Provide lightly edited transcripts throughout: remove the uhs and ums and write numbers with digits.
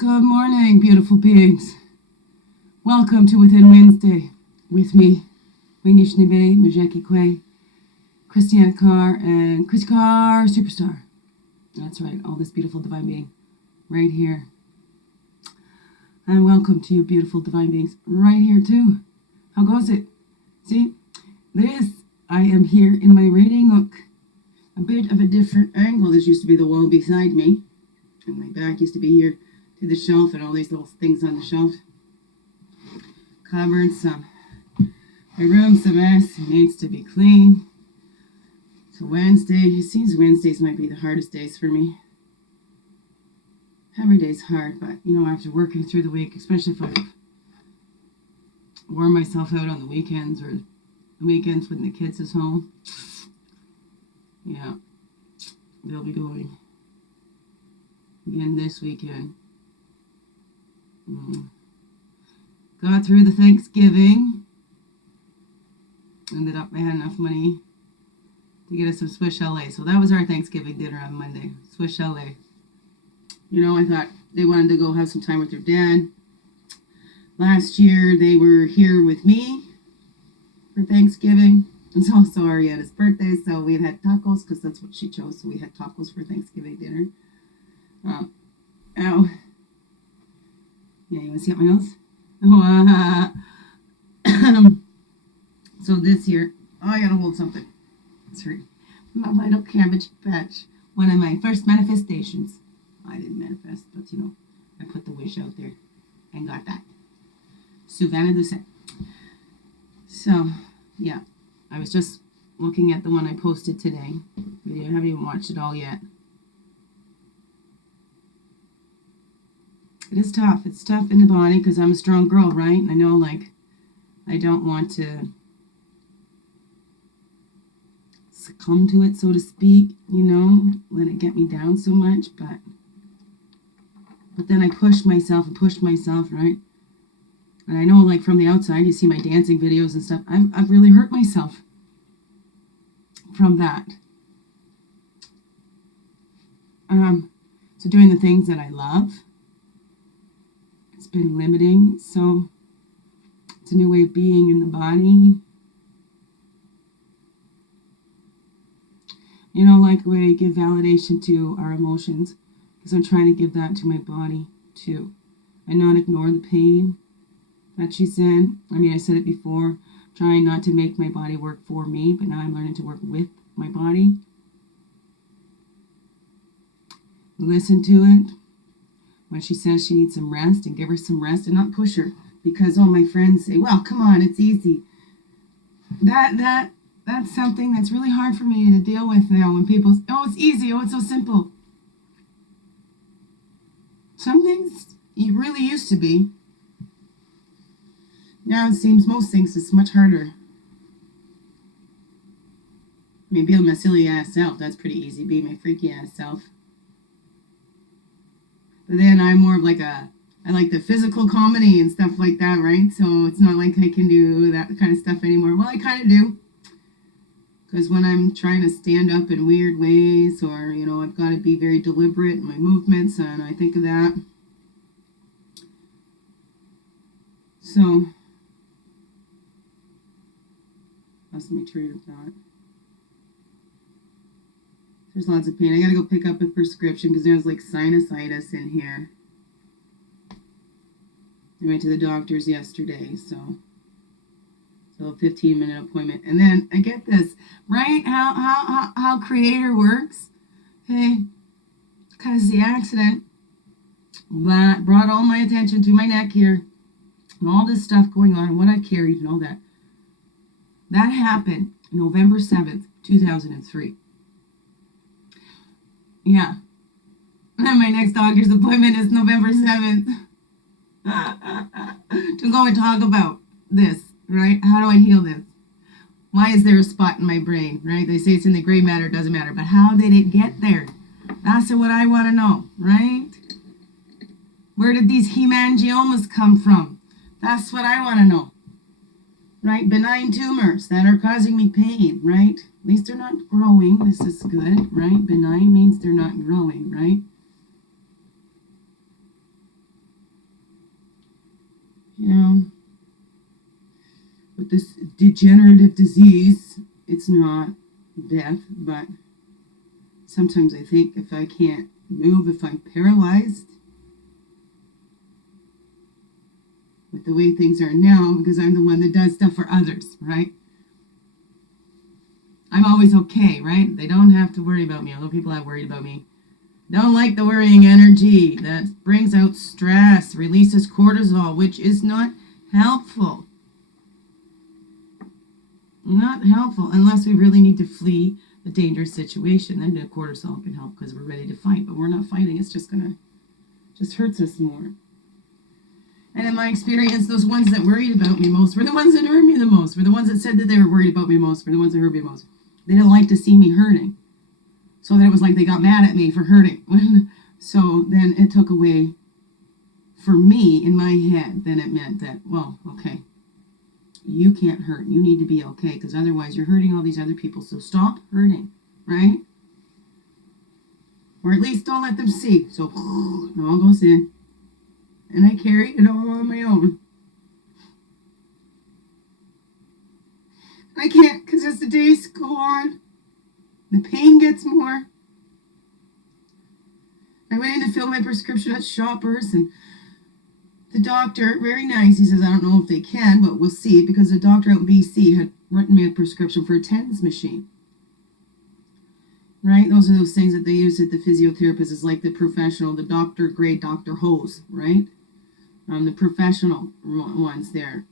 Good morning, beautiful beings. Welcome to Within Wednesday with me, Winishnebe, Majeki Kwe, Christianna and Chris Carr Superstar. That's right, all this beautiful divine being right here. And welcome to you, beautiful divine beings, right here too. How goes it? See, I am here in my reading nook. A bit of a different angle. This used to be the wall beside me, and my back used to be here to the shelf and all these little things on the shelf. Covered some. My room's a mess. It needs to be clean. So Wednesday, it seems Wednesdays might be the hardest days for me. Every day's hard, but after working through the week, especially if I warm myself out on the weekends or the weekends when the kids is home, they'll be going again this weekend. Got through the Thanksgiving. Ended up I had enough money to get us some Swiss chalet. So that was our Thanksgiving dinner on Monday. Swiss chalet. I thought they wanted to go have some time with their dad. Last year they were here with me for Thanksgiving. It's also Ariana's birthday, so we had tacos because that's what she chose. So we had tacos for Thanksgiving dinner. Yeah, you want to see up my nose? So this year, I gotta hold something. Sorry. My little cabbage patch. One of my first manifestations. I didn't manifest, but I put the wish out there and got that. Savannah Doucet. So, yeah. I was just looking at the one I posted today. I haven't even watched it all yet. It is tough. It's tough in the body because I'm a strong girl, right? I know, I don't want to succumb to it, so to speak, let it get me down so much, but then I pushed myself, right? And I know, from the outside, you see my dancing videos and stuff, I've really hurt myself from that. So doing the things that I love, it's been limiting, so it's a new way of being in the body. We give validation to our emotions, because I'm trying to give that to my body too. And not ignore the pain that she's in. I said it before, trying not to make my body work for me, but now I'm learning to work with my body. Listen to it. When she says she needs some rest, and give her some rest and not push her. Because all my friends say, well, come on, it's easy. That's something that's really hard for me to deal with now when people say, oh, it's easy, oh, it's so simple. Some things it really used to be. Now it seems most things is much harder. Being my silly ass self, that's pretty easy. Being my freaky ass self. But then I'm more of I like the physical comedy and stuff like that, right? So it's not like I can do that kind of stuff anymore. Well, I kind of do. Because when I'm trying to stand up in weird ways, or, I've got to be very deliberate in my movements, and I think of that. So, lost my train of thought. There's lots of pain. I gotta go pick up a prescription because there's sinusitis in here. I went to the doctor's yesterday, so a 15-minute appointment. And then I get this, right? How Creator works. Okay, because the accident that brought all my attention to my neck here, and all this stuff going on, and what I carried and all that. That happened November 7th, 2003. Yeah. And then my next doctor's appointment is November 7th. To go and talk about this, right? How do I heal this? Why is there a spot in my brain, right? They say it's in the gray matter, it doesn't matter. But how did it get there? That's what I want to know, right? Where did these hemangiomas come from? That's what I want to know. Right? Benign tumors that are causing me pain, right? At least they're not growing. This is good, right? Benign means they're not growing, right? with this degenerative disease, it's not death, but sometimes I think if I can't move, if I'm paralyzed, with the way things are now, because I'm the one that does stuff for others, right? I'm always okay, right? They don't have to worry about me, although people have worried about me. Don't like the worrying energy. That brings out stress, releases cortisol, which is not helpful. Not helpful unless we really need to flee a dangerous situation. Then the cortisol can help because we're ready to fight, but we're not fighting. It's just hurts us more. And in my experience, those ones that worried about me most were the ones that hurt me the most, were the ones that said that they were worried about me most, were the ones that hurt me most. They didn't like to see me hurting. So that it was like they got mad at me for hurting. So then it took away, for me, in my head, then it meant that, well, okay, you can't hurt. You need to be okay, because otherwise you're hurting all these other people. So stop hurting, right? Or at least don't let them see. So it all goes in. And I carry it all on my own. I can't, because as the days go on, the pain gets more. I went in to fill my prescription at Shoppers, and the doctor, very nice, he says, I don't know if they can, but we'll see, because the doctor out in BC had written me a prescription for a TENS machine. Right? Those are those things that they use at the physiotherapist, is like the professional, the doctor grade, Dr. Hose, right? The professional ones there.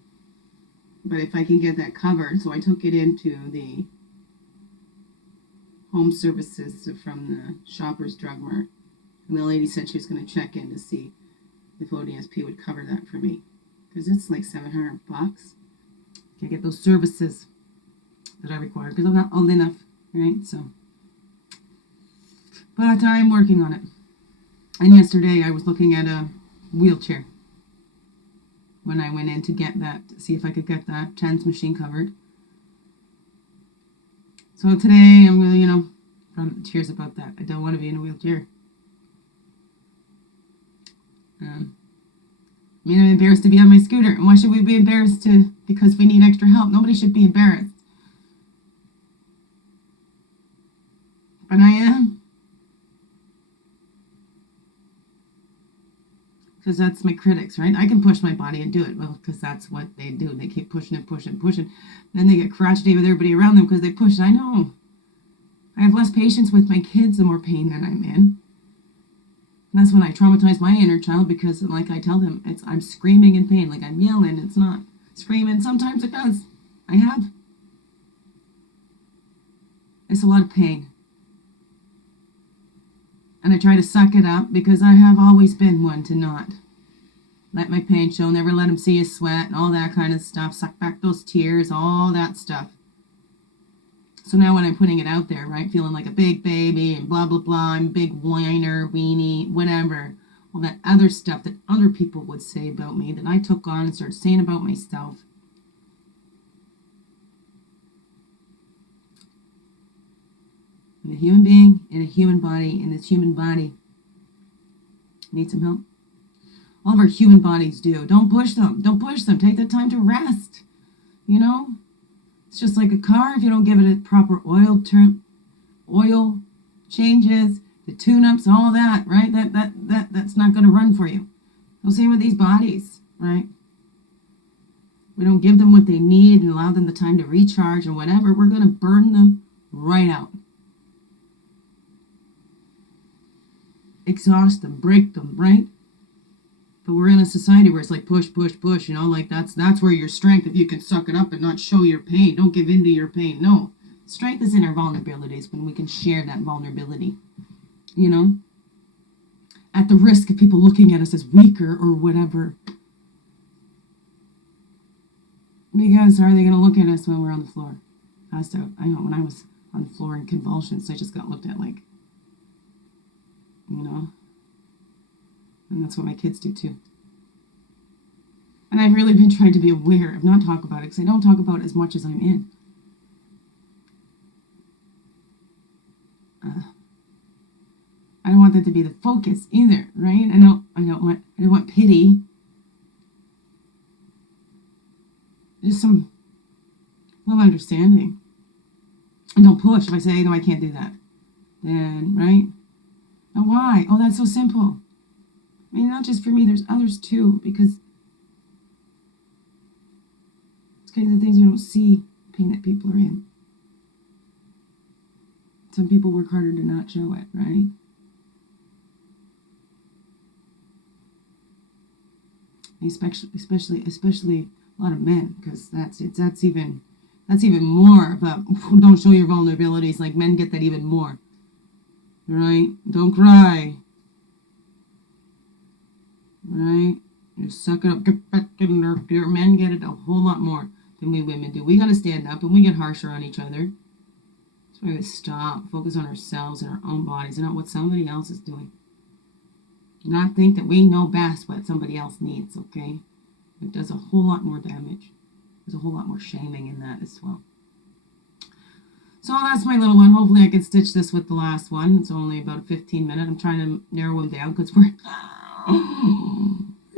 But if I can get that covered, so I took it into the home services from the Shoppers Drug Mart. And the lady said she was going to check in to see if ODSP would cover that for me. Because it's like $700. Can't get those services that I require because I'm not old enough, right? So, but I'm working on it. And yesterday I was looking at a wheelchair when I went in to get that, see if I could get that TENS machine covered. So today I'm really, from tears about that. I don't want to be in a wheelchair. I'm embarrassed to be on my scooter. And why should we be embarrassed because we need extra help? Nobody should be embarrassed. But I am. Because that's my critics, right? I can push my body and do it. Well, because that's what they do. They keep pushing and pushing and pushing. Then they get crotchety with everybody around them because they push. I know. I have less patience with my kids the more pain that I'm in. And that's when I traumatize my inner child because, like I tell them, I'm screaming in pain. Like I'm yelling. It's not screaming. Sometimes it does. I have. It's a lot of pain. And I try to suck it up because I have always been one to not let my pain show, never let them see you sweat and all that kind of stuff, suck back those tears, all that stuff. So now when I'm putting it out there, right, feeling like a big baby and blah, blah, blah, I'm a big whiner, weenie, whatever, all that other stuff that other people would say about me that I took on and started saying about myself. I'm a human being in a human body, and this human body needs some help. All of our human bodies do. Don't push them. Don't push them. Take the time to rest. It's just like a car. If you don't give it a proper oil changes, the tune-ups, all that, right? That's not going to run for you. So same with these bodies, right? We don't give them what they need and allow them the time to recharge and whatever. We're going to burn them right out. Exhaust them, break them, right? But we're in a society where it's like push, push, push, like that's where your strength, if you can suck it up and not show your pain, don't give in to your pain. No, strength is in our vulnerabilities when we can share that vulnerability, at the risk of people looking at us as weaker or whatever. Because how are they going to look at us when we're on the floor? Passed out. I know when I was on the floor in convulsions, I just got looked at like, and that's what my kids do too. And I've really been trying to be aware of not talk about it because I don't talk about it as much as I'm in. I don't want that to be the focus either, right? I don't want pity. just some little understanding. And don't push. If I say, no, I can't do that, then, right? Now, why? Oh, that's so simple. I mean, not just for me, there's others too, because it's kind of the things we don't see, the pain that people are in. Some people work harder to not show it, right? Especially a lot of men, because that's even more about don't show your vulnerabilities. Like, men get that even more, right? Don't cry, right? Just suck it up. Get back in there. Men get it a whole lot more than we women do. We gotta stand up, and we get harsher on each other. That's why we stop, focus on ourselves and our own bodies, and not what somebody else is doing. Not think that we know best what somebody else needs, okay? It does a whole lot more damage. There's a whole lot more shaming in that as well. So that's my little one. Hopefully I can stitch this with the last one. It's only about a 15-minute. I'm trying to narrow them down because we're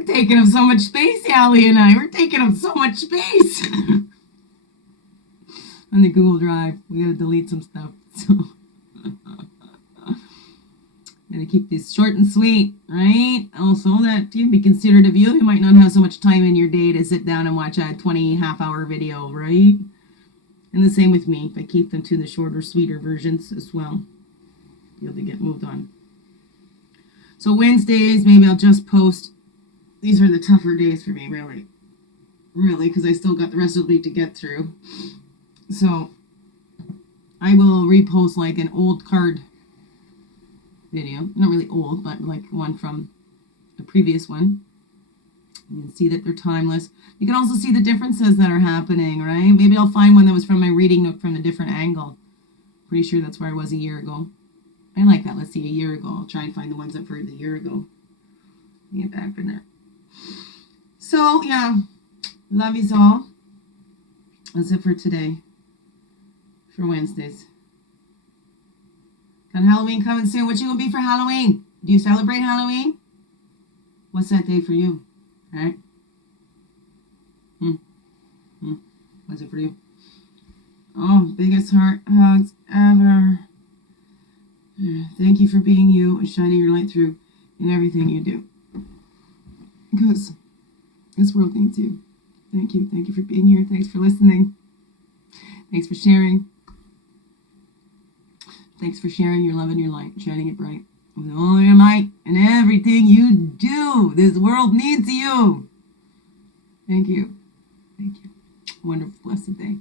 taking up so much space, Allie and I. We're taking up so much space. On the Google Drive. We gotta delete some stuff. So gotta keep these short and sweet, right? Also, that you be considerate of you. You might not have so much time in your day to sit down and watch a 20 half-hour video, right? And the same with me. If I keep them to the shorter, sweeter versions as well, be able to get moved on. So Wednesdays, maybe I'll just post. These are the tougher days for me, really, because I still got the rest of the week to get through. So I will repost like an old card video. Not really old, but like one from the previous one. You can see that they're timeless. You can also see the differences that are happening, right? Maybe I'll find one that was from my reading nook from a different angle. Pretty sure that's where I was a year ago. I like that. Let's see, a year ago. I'll try and find the ones that for the year ago. Get back in there. So, yeah. Love yous all. That's it for today. For Wednesdays. Got Halloween coming soon. What you gonna be for Halloween? Do you celebrate Halloween? What's that day for you? Alright? What's it for you? Oh, biggest heart hugs ever. Thank you for being you and shining your light through in everything you do. Because this world needs you. Thank you. Thank you for being here. Thanks for listening. Thanks for sharing. Thanks for sharing your love and your light, shining it bright with all your might and everything you do. This world needs you. Thank you. Thank you. Wonderful, blessed day.